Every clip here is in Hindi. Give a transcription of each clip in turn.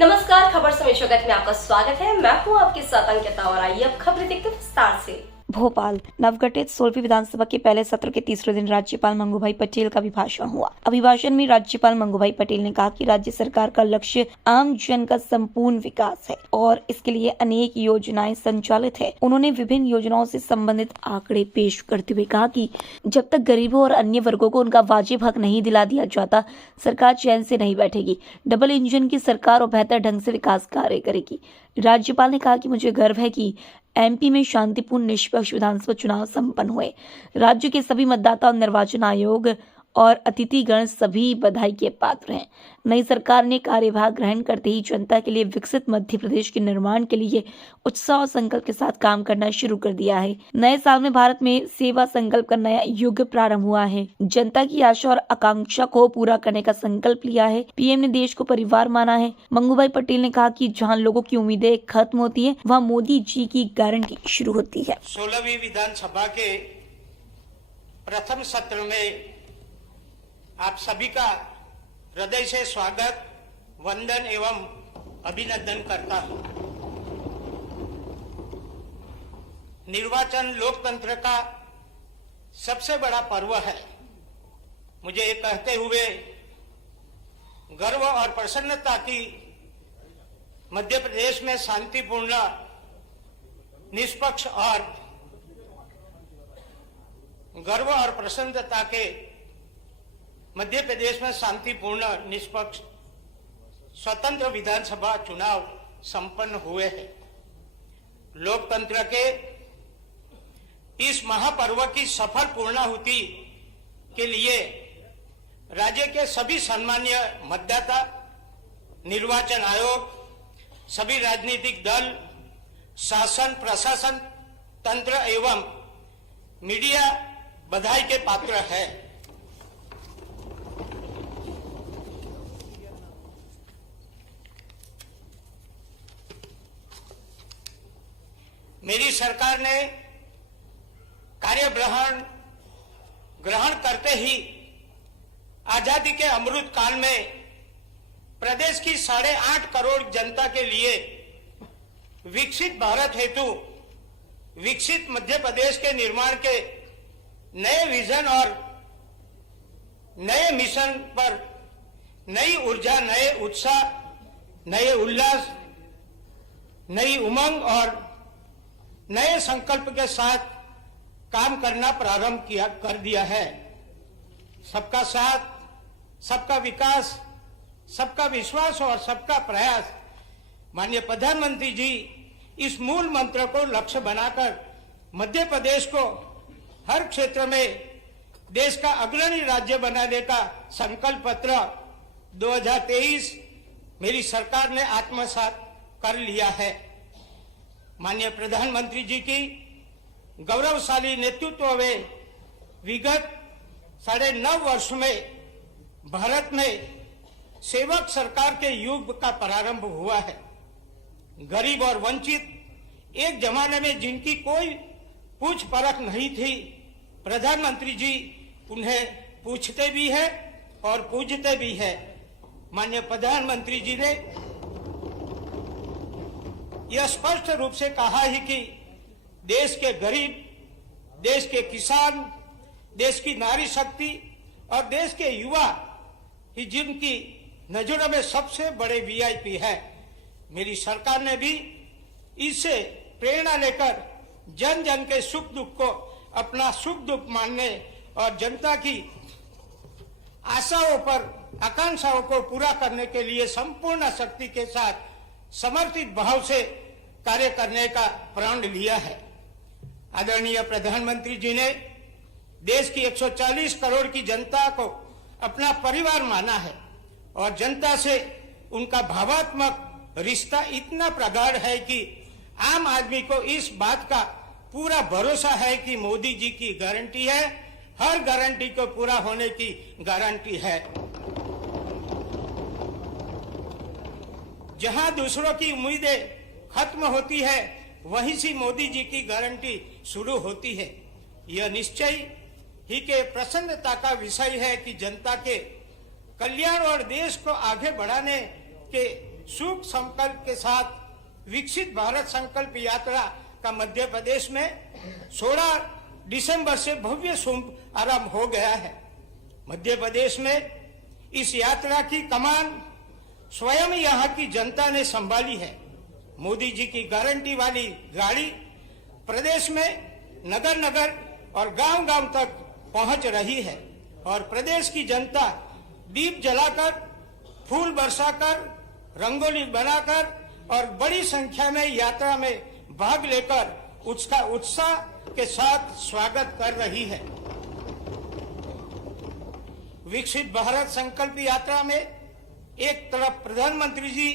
नमस्कार, खबर समय जगत में आपका स्वागत है। मैं हूं आपके साथ अंकिता और आइए अब खबरें देखते हैं विस्तार से। भोपाल नवगठित 16वीं विधानसभा के पहले सत्र के तीसरे दिन राज्यपाल मंगूभाई पटेल का अभिभाषण हुआ। अभिभाषण में राज्यपाल मंगूभाई पटेल ने कहा कि राज्य सरकार का लक्ष्य आम जन का संपूर्ण विकास है और इसके लिए अनेक योजनाएं संचालित है। उन्होंने विभिन्न योजनाओं से संबंधित आंकड़े पेश करते हुए कहा कि जब तक गरीबों और अन्य वर्गों को उनका वाजिब हक नहीं दिला दिया जाता, सरकार चैन से नहीं बैठेगी। डबल इंजन की सरकार और बेहतर ढंग से विकास कार्य करेगी। राज्यपाल ने कहा कि मुझे गर्व है कि एमपी में शांतिपूर्ण निष्पक्ष विधानसभा चुनाव संपन्न हुए। राज्य के सभी मतदाता और निर्वाचन आयोग और अतिथिगण सभी बधाई के पात्र हैं। नई सरकार ने कार्यभार ग्रहण करते ही जनता के लिए विकसित मध्य प्रदेश के निर्माण के लिए उत्साह और संकल्प के साथ काम करना शुरू कर दिया है। नए साल में भारत में सेवा संकल्प का नया युग प्रारंभ हुआ है। जनता की आशा और आकांक्षा को पूरा करने का संकल्प लिया है। पीएम ने देश को परिवार माना है। मंगूभाई पटेल ने कहा कि जहां लोगों की उम्मीदें खत्म होती है, वहां मोदी जी की गारंटी शुरू होती है। 16वीं विधानसभा के प्रथम सत्र में आप सभी का हृदय से स्वागत, वंदन एवं अभिनंदन करता हूं। निर्वाचन लोकतंत्र का सबसे बड़ा पर्व है। मुझे ये कहते हुए गर्व और प्रसन्नता की मध्य प्रदेश में शांतिपूर्ण, निष्पक्ष और गर्व और प्रसन्नता के मध्य प्रदेश में शांतिपूर्ण, निष्पक्ष, स्वतंत्र विधानसभा चुनाव संपन्न हुए हैं। लोकतंत्र के इस महापर्व की सफल पूर्णाहुति के लिए राज्य के सभी सम्मानीय मतदाता, निर्वाचन आयोग, सभी राजनीतिक दल, शासन, प्रशासन तंत्र एवं मीडिया बधाई के पात्र है। मेरी सरकार ने कार्यभार ग्रहण करते ही आजादी के अमृत काल में प्रदेश की 8.5 करोड़ जनता के लिए विकसित भारत हेतु विकसित मध्य प्रदेश के निर्माण के नए विजन और नए मिशन पर नई ऊर्जा, नए उत्साह, नए उल्लास, नई उमंग और नए संकल्प के साथ काम करना प्रारंभ कर दिया है। सबका साथ, सबका विकास, सबका विश्वास और सबका प्रयास, माननीय प्रधानमंत्री जी इस मूल मंत्र को लक्ष्य बनाकर मध्य प्रदेश को हर क्षेत्र में देश का अग्रणी राज्य बनाने का संकल्प पत्र 2023 मेरी सरकार ने आत्मसात कर लिया है। माननीय प्रधानमंत्री जी की गौरवशाली नेतृत्व में विगत 9.5 वर्ष में भारत में सेवक सरकार के युग का प्रारंभ हुआ है। गरीब और वंचित एक जमाने में जिनकी कोई पूछ परख नहीं थी, प्रधानमंत्री जी उन्हें पूछते भी है और पूजते भी है। माननीय प्रधानमंत्री जी ने यह स्पष्ट रूप से कहा है कि देश के गरीब, देश के किसान, देश की नारी शक्ति और देश के युवा ही जिनकी नजरों में सबसे बड़े वीआईपी है। मेरी सरकार ने भी इससे प्रेरणा लेकर जन जन के सुख दुख को अपना सुख दुख मानने और जनता की आशाओं पर, आकांक्षाओं को पूरा करने के लिए संपूर्ण शक्ति के साथ समर्पित भाव से कार्य करने का प्रण लिया है। आदरणीय प्रधानमंत्री जी ने देश की 140 करोड़ की जनता को अपना परिवार माना है और जनता से उनका भावात्मक रिश्ता इतना प्रगाढ़ है कि आम आदमी को इस बात का पूरा भरोसा है कि मोदी जी की गारंटी है, हर गारंटी को पूरा होने की गारंटी है। जहां दूसरों की उम्मीदें खत्म होती है, वहीं से मोदी जी की गारंटी शुरू होती है। यह निश्चय ही के प्रसन्नता का विषय है कि जनता के कल्याण और देश को आगे बढ़ाने के सुख संकल्प के साथ विकसित भारत संकल्प यात्रा का मध्य प्रदेश में 16 दिसंबर से भव्य शुभ आरंभ हो गया है। मध्य प्रदेश में इस यात्रा की कमान स्वयं यहाँ की जनता ने संभाली है। मोदी जी की गारंटी वाली गाड़ी प्रदेश में नगर नगर और गांव गांव तक पहुंच रही है और प्रदेश की जनता दीप जलाकर, फूल बरसाकर, रंगोली बनाकर और बड़ी संख्या में यात्रा में भाग लेकर उसका उत्साह के साथ स्वागत कर रही है। विकसित भारत संकल्प यात्रा में एक तरफ प्रधानमंत्री जी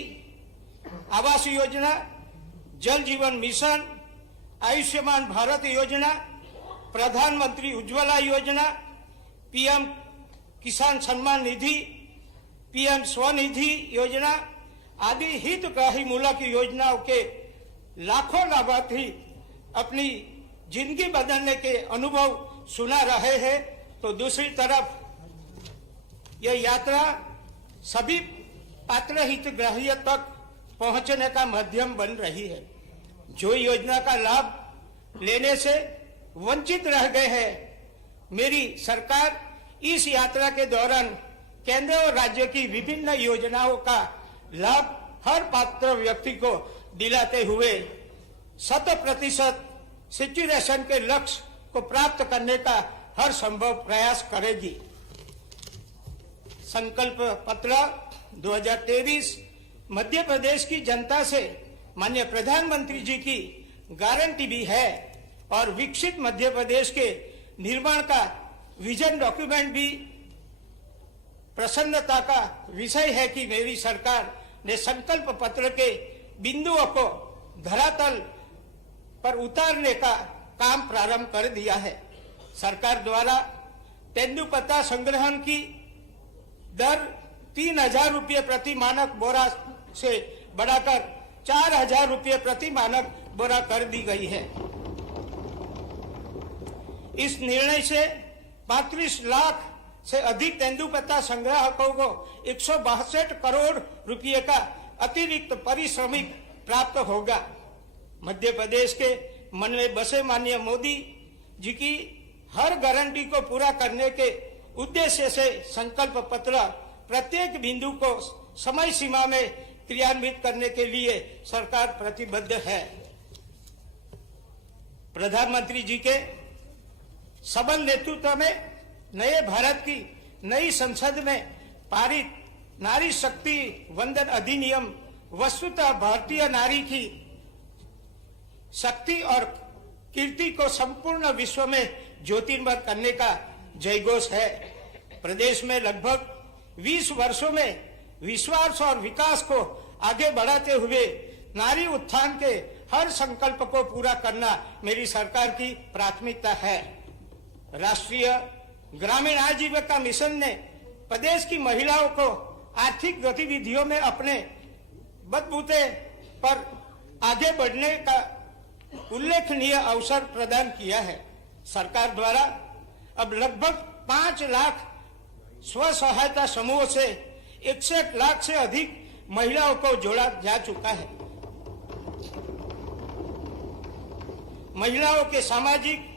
आवास योजना, जल जीवन मिशन, आयुष्मान भारत योजना, प्रधानमंत्री उज्ज्वला योजना, पीएम किसान सम्मान निधि, पीएम स्वनिधि योजना आदि हितग्राही मूलक योजनाओं के लाखों लाभार्थी अपनी जिंदगी बदलने के अनुभव सुना रहे हैं, तो दूसरी तरफ यह यात्रा सभी पात्र हितग्राहियों तक पहुंचने का माध्यम बन रही है। जो योजना का लाभ लेने से वंचित रह गए हैं, मेरी सरकार इस यात्रा के दौरान केंद्र और राज्य की विभिन्न योजनाओं का लाभ हर पात्र व्यक्ति को दिलाते हुए 100% सैचुरेशन के लक्ष्य को प्राप्त करने का हर संभव प्रयास करेगी। संकल्प पत्र 2023 मध्य प्रदेश की जनता से माननीय प्रधानमंत्री जी की गारंटी भी है और विकसित मध्य प्रदेश के निर्माण का विजन डॉक्यूमेंट भी प्रसन्नता का विषय है कि मेरी सरकार ने संकल्प पत्र के बिंदुओं को धरातल पर उतारने का काम प्रारंभ कर दिया है। सरकार द्वारा तेंदुपत्ता संग्रहण की दर 3,000 रुपये प्रति मानक बोरा से बढ़ाकर 4,000 रुपये प्रति मानक बोरा कर दी गई है। इस निर्णय से 35 लाख से अधिक तेंदुपत्ता संग्राहकों को 162 करोड़ रुपये का अतिरिक्त पारिश्रमिक प्राप्त होगा। मध्य प्रदेश के मन में बसे माननीय मोदी जी की हर गारंटी को पूरा करने के उद्देश्य से संकल्प पत्र प्रत्येक बिंदु को समय सीमा में क्रियान्वित करने के लिए सरकार प्रतिबद्ध है। प्रधानमंत्री जी के सबल नेतृत्व में नए भारत की नई संसद में पारित नारी शक्ति वंदन अधिनियम वस्तुतः भारतीय नारी की शक्ति और कीर्ति को संपूर्ण विश्व में ज्योतिर्मय करने का जयघोष है। प्रदेश में लगभग 20 वर्षों में विश्वास और विकास को आगे बढ़ाते हुए नारी उत्थान के हर संकल्प को पूरा करना मेरी सरकार की प्राथमिकता है। राष्ट्रीय ग्रामीण आजीविका मिशन ने प्रदेश की महिलाओं को आर्थिक गतिविधियों में अपने बलबूते पर आगे बढ़ने का उल्लेखनीय अवसर प्रदान किया है। सरकार द्वारा अब लगभग 5 लाख स्व सहायता समूहों से 61 लाख से अधिक महिलाओं को जोड़ा जा चुका है। महिलाओं के सामाजिक,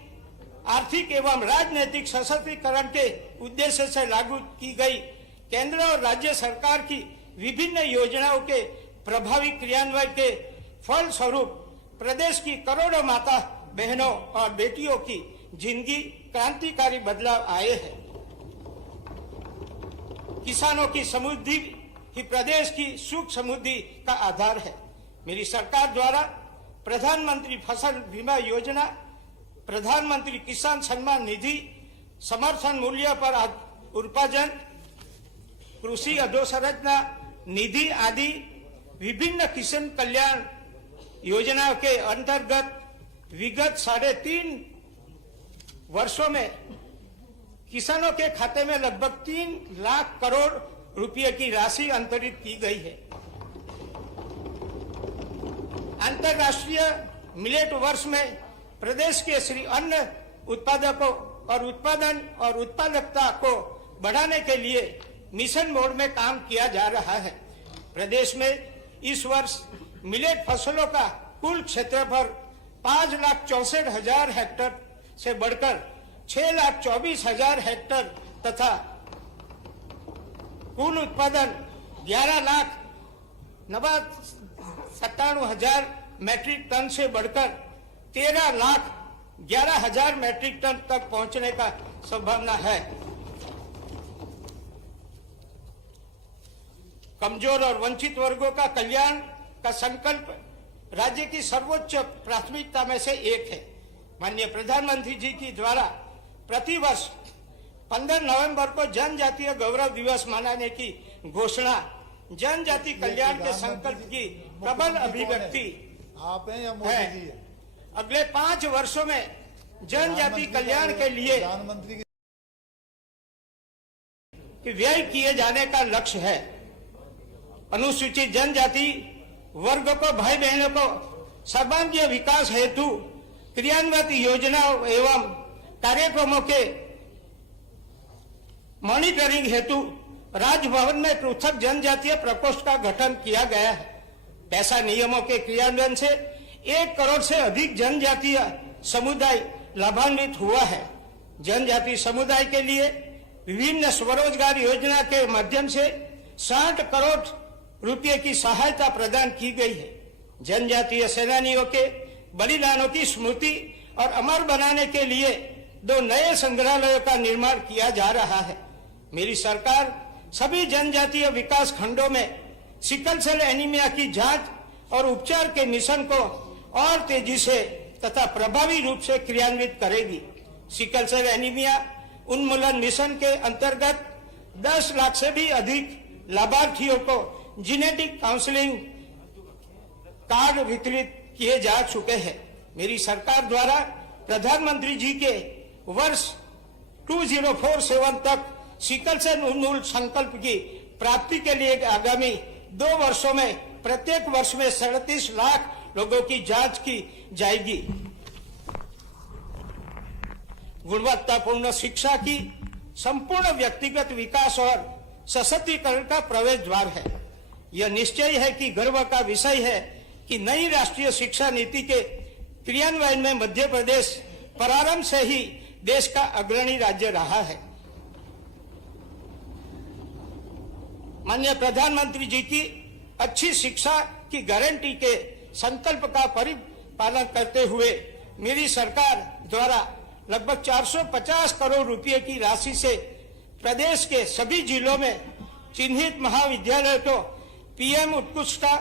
आर्थिक एवं राजनीतिक सशक्तिकरण के उद्देश्य से लागू की गई केंद्र और राज्य सरकार की विभिन्न योजनाओं के प्रभावी क्रियान्वयन के फल स्वरूप प्रदेश की करोड़ों माता बहनों और बेटियों की जिंदगी क्रांतिकारी बदलाव आए हैं। किसानों की समृद्धि ही प्रदेश की सुख समृद्धि का आधार है। मेरी सरकार द्वारा प्रधानमंत्री फसल बीमा योजना, प्रधानमंत्री किसान सम्मान निधि, समर्थन मूल्य पर उत्पादन, कृषि अधोसंरचना निधि आदि विभिन्न किसान कल्याण योजनाओं के अंतर्गत विगत 3.5 वर्षों में किसानों के खाते में लगभग 3 लाख करोड़ रुपए की राशि अंतरित की गई है। अंतर्राष्ट्रीय मिलेट वर्ष में प्रदेश के श्री अन्न उत्पादकों और उत्पादन और उत्पादकता को बढ़ाने के लिए मिशन मोड में काम किया जा रहा है। प्रदेश में इस वर्ष मिलेट फसलों का कुल क्षेत्रफल 5,64,000 हेक्टेयर से बढ़कर 6,24,000 हेक्टेयर तथा कुल उत्पादन 11,97,000 मेट्रिक टन से बढ़कर 13,11,000 मेट्रिक टन तक पहुंचने का संभावना है। कमजोर और वंचित वर्गों का कल्याण का संकल्प राज्य की सर्वोच्च प्राथमिकता में से एक है। माननीय प्रधानमंत्री जी की द्वारा प्रतिवर्ष 15 नवंबर को जनजातीय गौरव दिवस मनाने की घोषणा जनजाति कल्याण के संकल्प की प्रबल अभिव्यक्ति आप हैं या मोदी जी है? अगले 5 वर्षों में जनजाति कल्याण के लिए प्रधानमंत्री कि व्यय किए जाने का लक्ष्य है। अनुसूचित जनजाति वर्ग को भाई बहनों को सर्वांगीण विकास हेतु क्रियान्वित योजनाओं एवं कार्यक्रमों के मॉनिटरिंग हेतु राजभवन में पृथक जनजातीय प्रकोष्ठ का गठन किया गया है। पैसा नियमों के क्रियान्वयन से 1 करोड़ से अधिक जनजातीय समुदाय लाभान्वित हुआ है। जनजातीय समुदाय के लिए विभिन्न स्वरोजगार योजना के माध्यम से 60 करोड़ रुपए की सहायता प्रदान की गई है। जनजातीय सेनानियों के बलिदानों की स्मृति और अमर बनाने के लिए 2 नए संग्रहालयों का निर्माण किया जा रहा है। मेरी सरकार सभी जनजातीय विकास खंडों में सिकल सेल एनीमिया की जांच और उपचार के मिशन को और तेजी से तथा प्रभावी रूप से क्रियान्वित करेगी। सिकल सेल एनीमिया उन्मूलन मिशन के अंतर्गत 10 लाख से भी अधिक लाभार्थियों को जेनेटिक काउंसलिंग कार्ड वितरित किए जा चुके हैं। मेरी सरकार द्वारा प्रधानमंत्री जी के वर्ष 2047 तक सिकल सेल उन्मूलन संकल्प की प्राप्ति के लिए आगामी 2 वर्षों में प्रत्येक वर्ष में 37 लाख लोगों की जांच की जाएगी। गुणवत्तापूर्ण शिक्षा की संपूर्ण व्यक्तिगत विकास और सशक्तिकरण का प्रवेश द्वार है। यह निश्चय है कि गर्व का विषय है कि नई राष्ट्रीय शिक्षा नीति के क्रियान्वयन में मध्य प्रदेश प्रारंभ से ही देश का अग्रणी राज्य रहा है। माननीय प्रधानमंत्री जी की अच्छी शिक्षा की गारंटी के संकल्प का परिपालन करते हुए मेरी सरकार द्वारा लगभग 450 करोड़ रुपए की राशि से प्रदेश के सभी जिलों में चिन्हित महाविद्यालय को पीएम उत्कृष्टता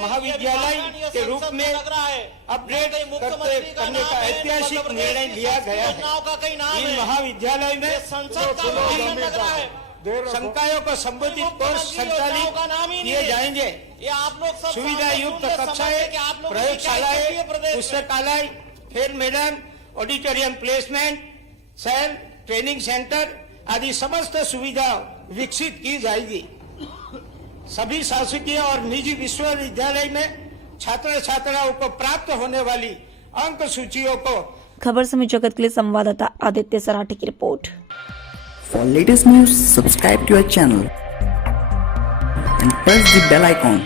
महाविद्यालय के रूप में अपग्रेड करने का ऐतिहासिक निर्णय लिया गया है। इन महाविद्यालय में संकायों को संबोधित कोर्स संचालित किए जाएंगे। सुविधा युक्त कक्षाएं, प्रयोगशालाएं, पुस्तकालय, खेल मैदान, auditorium placement, cell, training centre आदि समस्त सुविधा विकसित की जाएगी। सभी शासकीय और निजी विश्वविद्यालय में छात्र छात्राओं को प्राप्त होने वाली अंक सूचियों को खबर समय जगत के लिए संवाददाता आदित्य सराठी की report. For latest news, subscribe to our channel and press the bell icon.